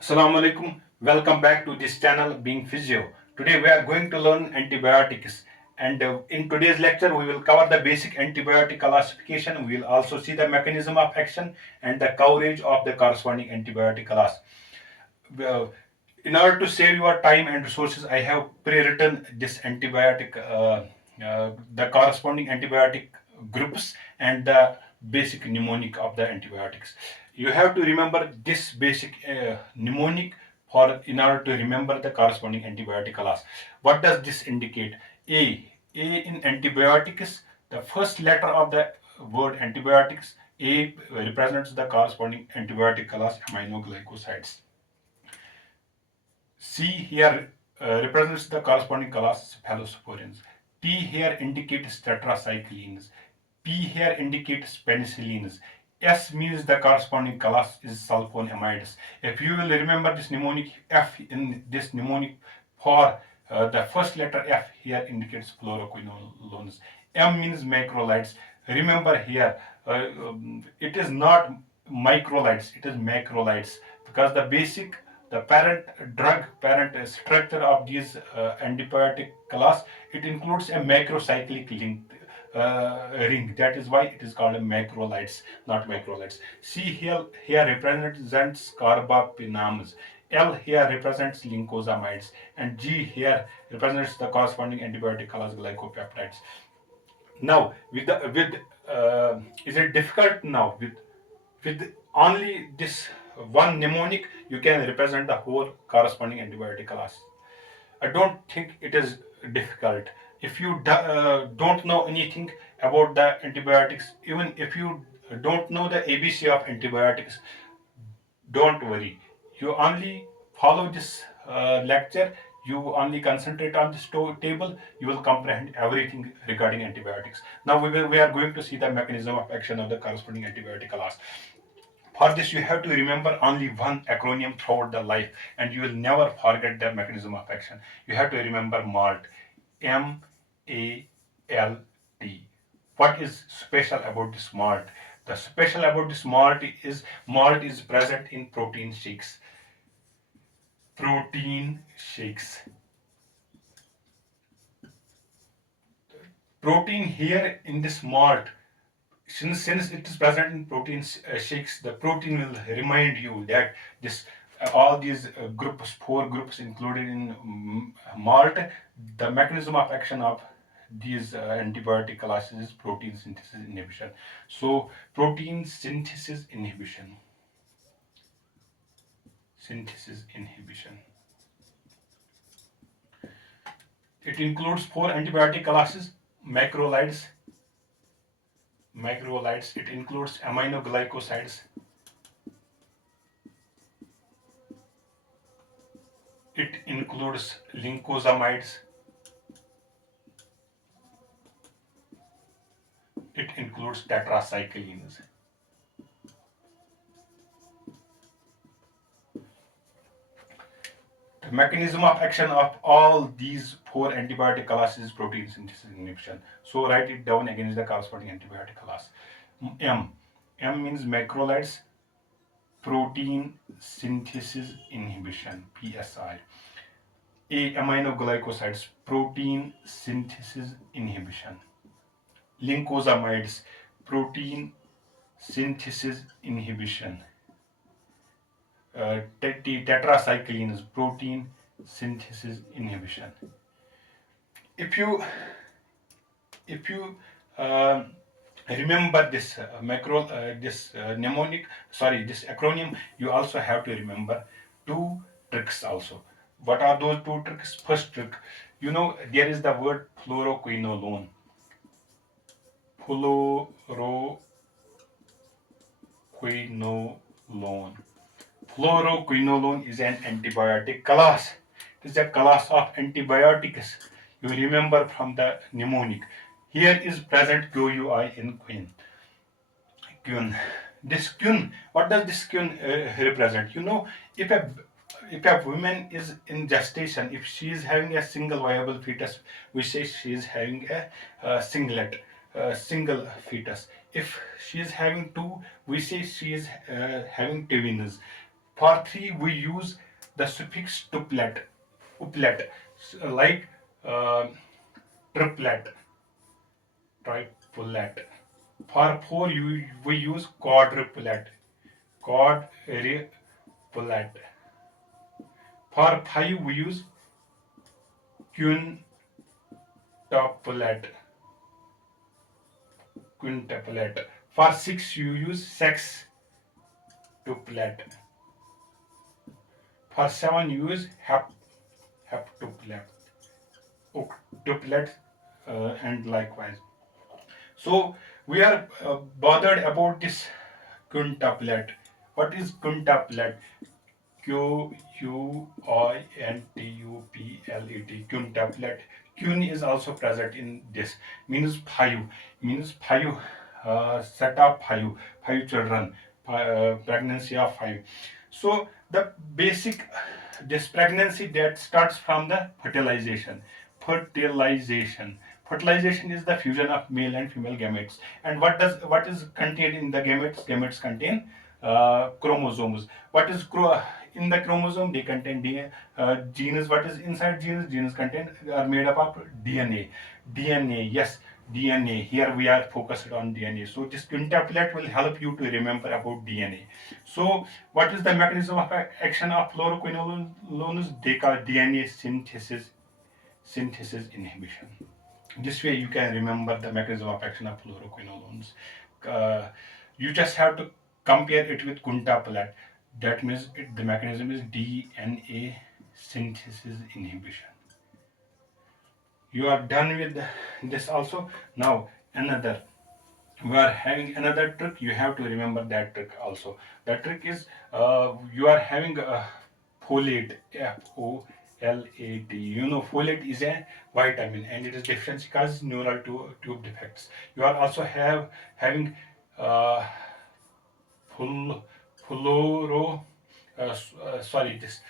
Assalamu alaikum. Welcome back to this channel Being Physio. Today we are going to learn antibiotics, and in today's lecture we will cover the basic antibiotic classification. We will also see the mechanism of action and the coverage of the corresponding antibiotic class. Uh, in order to save your time and resources, I have pre-written this antibiotic, the corresponding antibiotic groups and the basic mnemonic of the antibiotics. You have to remember this basic mnemonic for in order to remember the corresponding antibiotic class. What does this indicate? A in antibiotics, the first letter of the word antibiotics. A represents the corresponding antibiotic class aminoglycosides. C here represents the corresponding class cephalosporins. T here indicates tetracyclines. P here indicates penicillins. S means the corresponding class is sulfonamides. If you will remember this mnemonic, F in this mnemonic for the first letter F here indicates fluoroquinolones. M means macrolides. Remember here, it is not microlides, it is macrolides because the parent drug parent structure of these antibiotic class, it includes a macrocyclic link ring. That is why it is called a macrolides, not macrolides. C here represents carbapenems. L here represents lincosamides, and G here represents the corresponding antibiotic class glycopeptides. Now, is it difficult now with only this one mnemonic? You can represent the whole corresponding antibiotic class. I don't think it is difficult. If you don't know anything about the antibiotics, even if you don't know the ABC of antibiotics, don't worry. You only follow this lecture. You only concentrate on this table. You will comprehend everything regarding antibiotics. Now we are going to see the mechanism of action of the corresponding antibiotic class. For this, you have to remember only one acronym throughout the life, and you will never forget the mechanism of action. You have to remember MALT, MALT. What is special about this malt? The special about this malt is present in protein shakes. Protein shakes. Protein here in this malt, since it is present in protein shakes, the protein will remind you that this all these groups, four groups included in malt, the mechanism of action of these antibiotic classes is protein synthesis inhibition. So protein synthesis inhibition. It includes four antibiotic classes: macrolides. It includes aminoglycosides. It includes lincosamides. It includes tetracyclines. The mechanism of action of all these four antibiotic classes is protein synthesis inhibition. So write it down against the corresponding antibiotic class. M. M means macrolides, protein synthesis inhibition, PSI. A. Aminoglycosides, protein synthesis inhibition. Lincosamides, protein synthesis inhibition. Tetracyclines, protein synthesis inhibition. If you uh, remember this this acronym, you also have to remember two tricks also. What are those two tricks? First trick, there is the word fluoroquinolone. Fluoroquinolone. Fluoroquinolone is an antibiotic class. It is a class of antibiotics. You remember from the mnemonic. Here is present QUI in quin. Quin. This quin. What does this quin represent? If a woman is in gestation, if she is having a single viable fetus, we say she is having a singlet, single fetus. If she is having two, we say she is having twins. For 3, we use the suffix tuplet, uplet, like uh, triplet, triplet. For 4, we use quadruplet, quadruplet. For 5, we use quintuplet, quintuplet. For 6, you use sextuplet. For 7, you use heptuplet, octuplet, and likewise. So we are bothered about this quintuplet. What is quintuplet? Quintuplet. Quin is also present in this. Means five. Means five. Set of five children. Pregnancy of 5. So the basic this pregnancy that starts from the fertilization. Fertilization is the fusion of male and female gametes. And what is contained in the gametes? Gametes contain chromosomes. What is in the chromosome? They contain genes. What is inside genes? Genes contain are made up of DNA. DNA, yes, DNA. Here we are focused on DNA. So this quintuplet will help you to remember about DNA. So what is the mechanism of action of fluoroquinolones? They call DNA synthesis inhibition. This way you can remember the mechanism of action of fluoroquinolones. You just have to compare it with quintuplet. That means the mechanism is DNA synthesis inhibition. You are done with this also. Now another, we are having another trick. You have to remember that trick also. The trick is you are having a folate, FOLAT. You know folate is a vitamin and it is deficiency causes neural tube defects. You are also having uh, full fluoro sorry this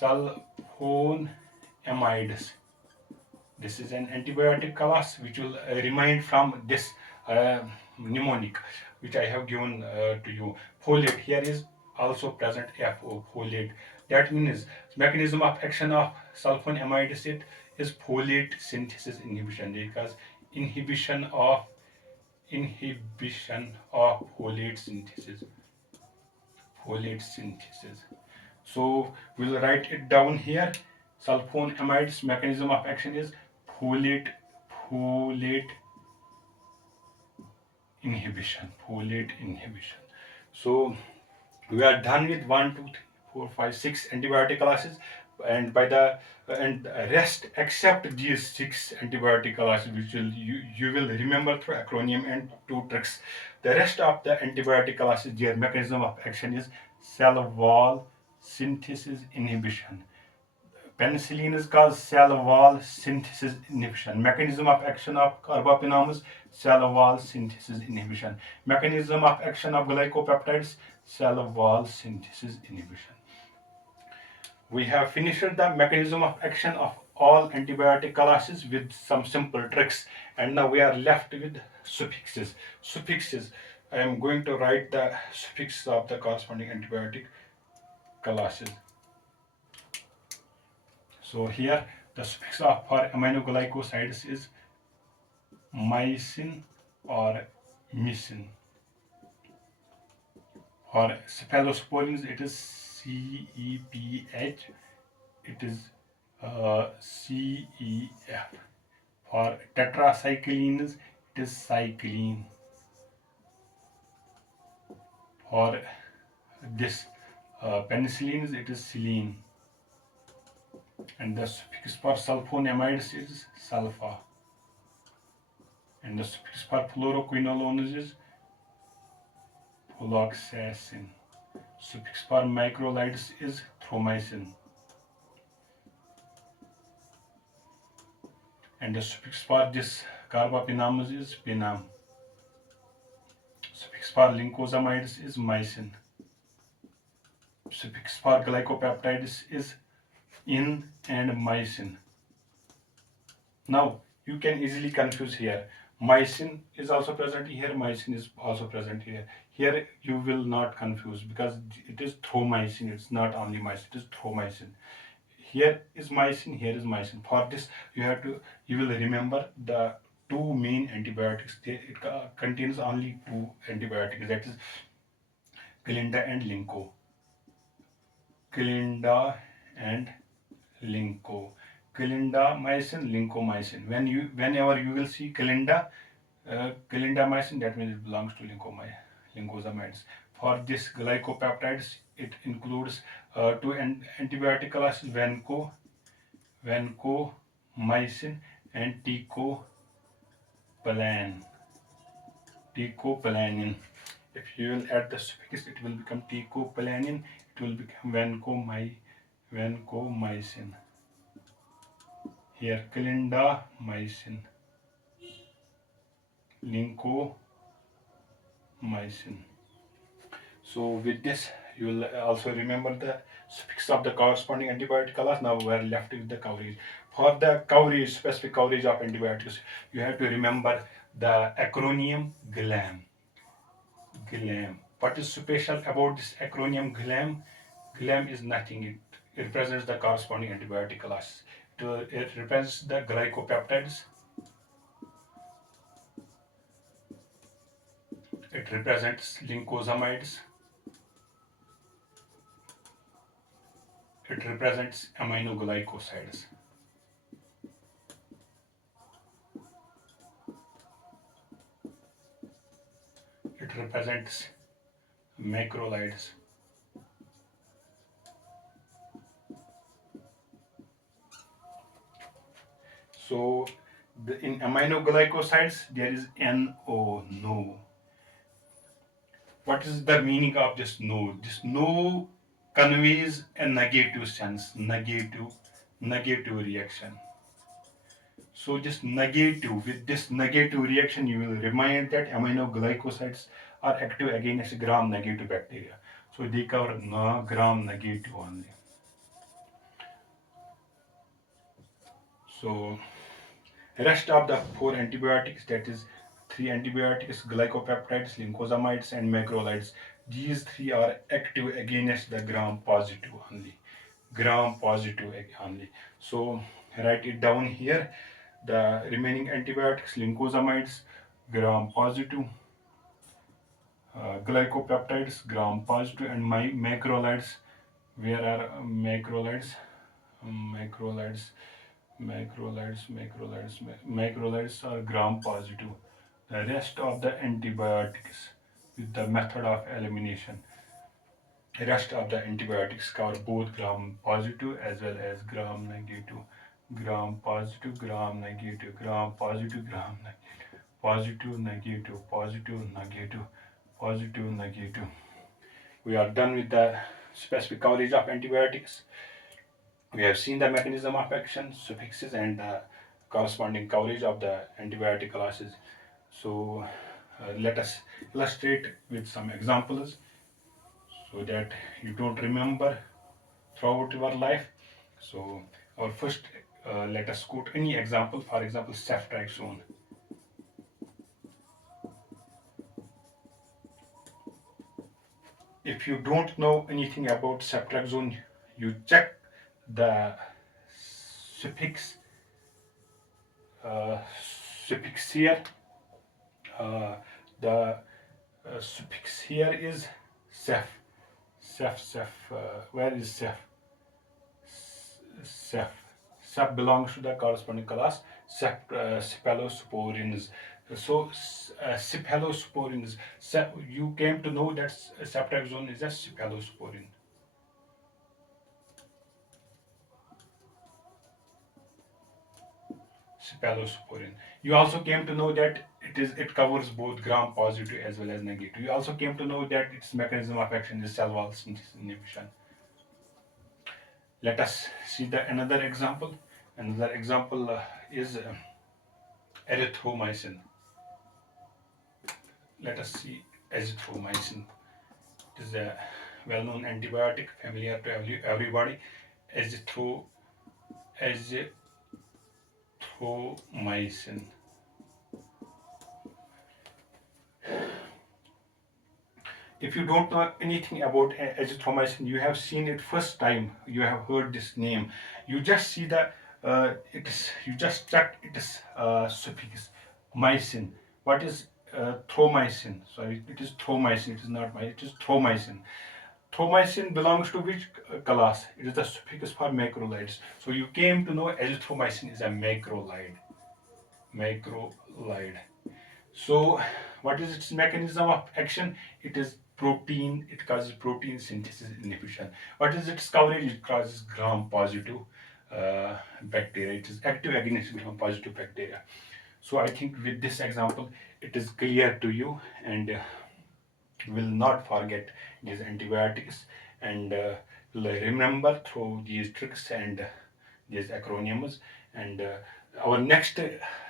sulfonamides. This is an antibiotic class which will remind from this mnemonic which I have given to you. Folate here is also present, folate. That means mechanism of action of sulfonamide acid is folate synthesis inhibition, because inhibition of folate synthesis. Folate synthesis. So we'll write it down here. Sulfonamide's mechanism of action is folate inhibition. So we are done with 1, 2, 3, 4, 5, 6 antibiotic classes, and by the and rest except these 6 antibiotic classes, which you will remember through acronym and 2 tricks. The rest of the antibiotic classes, their mechanism of action is cell wall synthesis inhibition. Penicillin is called cell wall synthesis inhibition. Mechanism of action of carbapenems, cell wall synthesis inhibition. Mechanism of action of glycopeptides, cell wall synthesis inhibition. We have finished the mechanism of action of all antibiotic classes with some simple tricks, and now we are left with suffixes. Suffixes. I am going to write the suffix of the corresponding antibiotic classes. So here the suffix for aminoglycosides is mycin or mycin. For cephalosporins it is CEPH, it is CEF. For tetracyclines it is cycline. For this penicillins it is silene. And the suffix for sulfonamides is sulfa. And the suffix for fluoroquinolones is fluoxacin. Suffix for macrolides is thromycin. And the suffix for this carbapenems is penam. Suffix for lincosamides is mycin. Suffix for glycopeptides is in and mycin. Now you can easily confuse here. Mycin is also present here, mycin is also present here. Here you will not confuse because it is thromycin, it's not only mycin, it is thromycin. Here is mycin, here is mycin. For this, you will remember the two main antibiotics. It contains only two antibiotics, that is Clinda and Linco. Clinda and Linco. Clindamycin, lincomycin. Whenever you will see clindamycin, that means it belongs to lincosamides. For this glycopeptides, it includes two antibiotic classes, vancomycin, and teicoplanin. If you will add the suffix, it will become teicoplanin. It will become vancomycin. Here, clindamycin, lincomycin. So with this, you will also remember the suffix of the corresponding antibiotic class. Now we are left with the coverage. For the coverage, specific coverage of antibiotics, you have to remember the acronym GLAM. GLAM. What is special about this acronym GLAM? GLAM is nothing. It represents the corresponding antibiotic class. It represents the glycopeptides. It represents lincosamides. It represents aminoglycosides. It represents macrolides. So in aminoglycosides there is NO, no. What is the meaning of this no? This no conveys a negative sense, negative reaction. So just negative, with this negative reaction, you will remind that aminoglycosides are active against gram-negative bacteria. So they cover gram-negative only. So rest of the four antibiotics, that is three antibiotics, glycopeptides, lincosamides, and macrolides, these three are active against the gram-positive only. Gram-positive only. So write it down here. The remaining antibiotics, lincosamides, gram-positive, glycopeptides, gram-positive, and my macrolides. Where are macrolides? Macrolides, macrolides are gram-positive. The rest of the antibiotics with the method of elimination. The rest of the antibiotics cover both gram-positive as well as gram-negative. Gram-positive, gram-negative, gram-positive, gram-negative, positive, negative, positive, negative, positive, negative. We are done with the specific coverage of antibiotics. We have seen the mechanism of action, suffixes, and the corresponding coverage of the antibiotic classes. So let us illustrate with some examples so that you don't remember throughout your life. So our first, let us quote any example. For example, ceftriaxone. If you don't know anything about ceftriaxone, you check the suffix uh, suffix here. Uh, the suffix here is cef. Where is cef? Cef. Cef belongs to the corresponding class cephalosporins. So cephalosporins. You came to know that ceftriaxone is a cephalosporin. Cephalosporin. You also came to know that it covers both gram-positive as well as negative. You also came to know that its mechanism of action is cell wall synthesis inhibition. Let us see another example. Another example is erythromycin. Let us see azithromycin. It is a well-known antibiotic, familiar to everybody. Azithromycin. If you don't know anything about azithromycin, you have seen it first time, you have heard this name, you just see that it is, you just check it is suffix mycin. What is thromycin? Sorry, it is thromycin, it is not my, it is thromycin. Thromycin belongs to which class? It is the suffix for macrolides. So you came to know azithromycin is a macrolide. Macrolide. So, what is its mechanism of action? It is protein, it causes protein synthesis inhibition. What is its coverage? It causes gram positive bacteria. It is active against gram positive bacteria. So, I think with this example, it is clear to you, and will not forget these antibiotics, and will remember through these tricks and these acronyms. And our next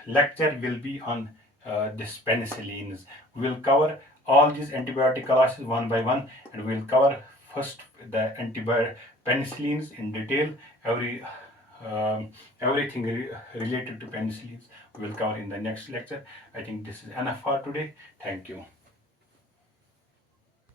lecture will be on this penicillins. We will cover all these antibiotic classes one by one, and we will cover first the antibiotic penicillins in detail. Everything related to penicillins we will cover in the next lecture. I think this is enough for today. Thank you.